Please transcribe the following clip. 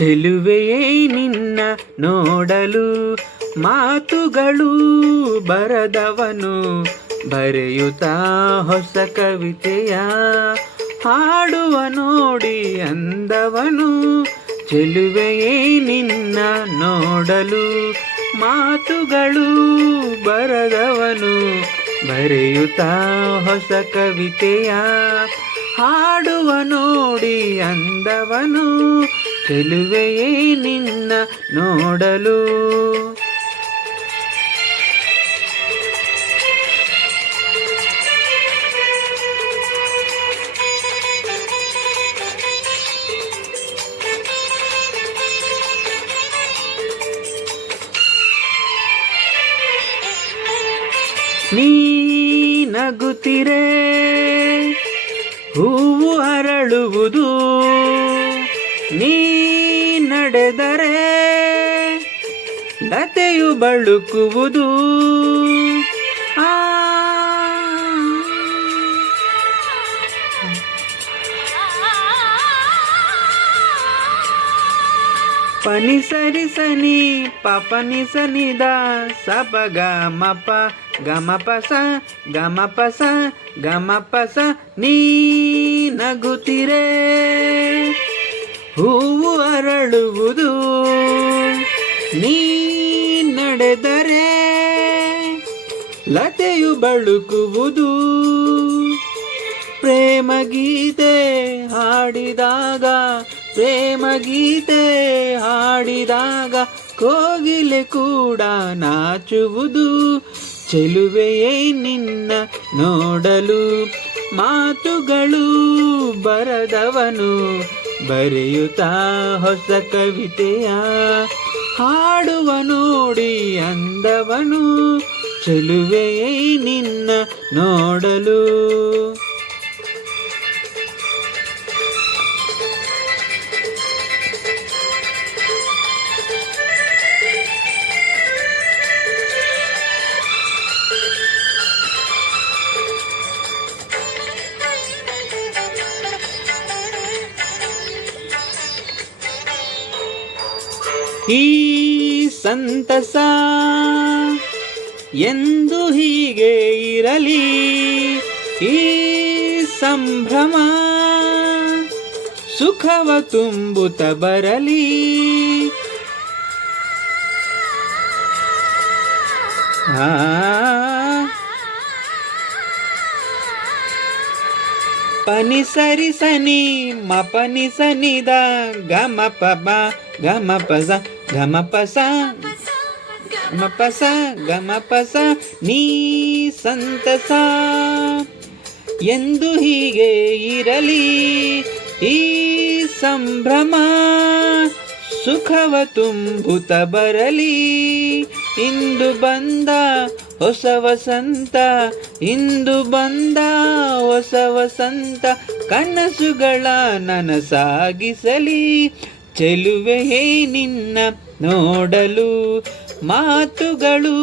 ಚೆಲುವೆಯೇ ನಿನ್ನ ನೋಡಲು ಮಾತುಗಳು ಬರದವನು ಬರೆಯುತ್ತಾ ಹೊಸ ಕವಿತೆಯ ಹಾಡುವ ನೋಡಿ ಅಂದವನು. ಚೆಲುವೆಯೇ ನಿನ್ನ ನೋಡಲು ಮಾತುಗಳು ಬರದವನು ಬರೆಯುತ್ತಾ ಹೊಸ ಕವಿತೆಯ ಹಾಡುವ ನೋಡಿ ಅಂದವನು. ಚೆಲುವೆಯೇ ನಿನ್ನ ನೋಡಲು. ನೀ ನಗುತ್ತಿರೆ ಹೂವು ಅರಳುವುದು, ನೀ ನಡೆದರೆ ಲತೆಯು ಬಳುಕುವುದು. ಪನಿ ಸರಿ ಸನಿ ಪಪನಿ ಸನಿದ ಸಪ ಗಮಪ ಗಮಪಸ ಗಮಪಸ ಗಮಪಸ. ನೀ ನಗುತ್ತಿರೆ ಹೂವು ಅರಳುವುದು, ನೀ ನಡೆದರೆ ಲತೆಯು ಬಳುಕುವುದು. ಪ್ರೇಮ ಗೀತೆ ಹಾಡಿದಾಗ ಪ್ರೇಮ ಗೀತೆ ಹಾಡಿದಾಗ ಕೋಗಿಲೆ ಕೂಡ ನಾಚುವುದು. ಚೆಲುವೆಯೇ ನಿನ್ನ ನೋಡಲು ಮಾತುಗಳು ಬರದವನು ಬರೆಯುತ್ತಾ ಹೊಸ ಕವಿತೆಯ ಹಾಡುವ ನೋಡಿ ಅಂದವನು. ಚೆಲುವೆಯೇ ನಿನ್ನ ನೋಡಲು. ಈ ಸಂತಸ ಎಂದು ಹೀಗೆ ಇರಲಿ, ಈ ಸಂಭ್ರಮ ಸುಖವ ತುಂಬುತ್ತ ಬರಲಿ. ಪನಿ ಸರಿ ಸನಿ ಮಪನಿ ಸನಿದ ಗಮಪ ಬ ಗಮಪಸ ಗಮಪಸ ಗಮಪಸ ಗಮಪಸ. ನೀ ಸಂತಸ ಎಂದು ಹೀಗೆ ಇರಲಿ, ಈ ಸಂಭ್ರಮ ಸುಖವ ತುಂಬುತ್ತ ಬರಲಿ. ಇಂದು ಬಂದ ಹೊಸ ವಸಂತ, ಇಂದು ಬಂದ ಹೊಸ ವಸಂತ ಕನಸುಗಳ ನನಸಾಗಿಸಲಿ. ಚೆಲುವೆಯೇ ನಿನ್ನ ನೋಡಲು ಮಾತುಗಳು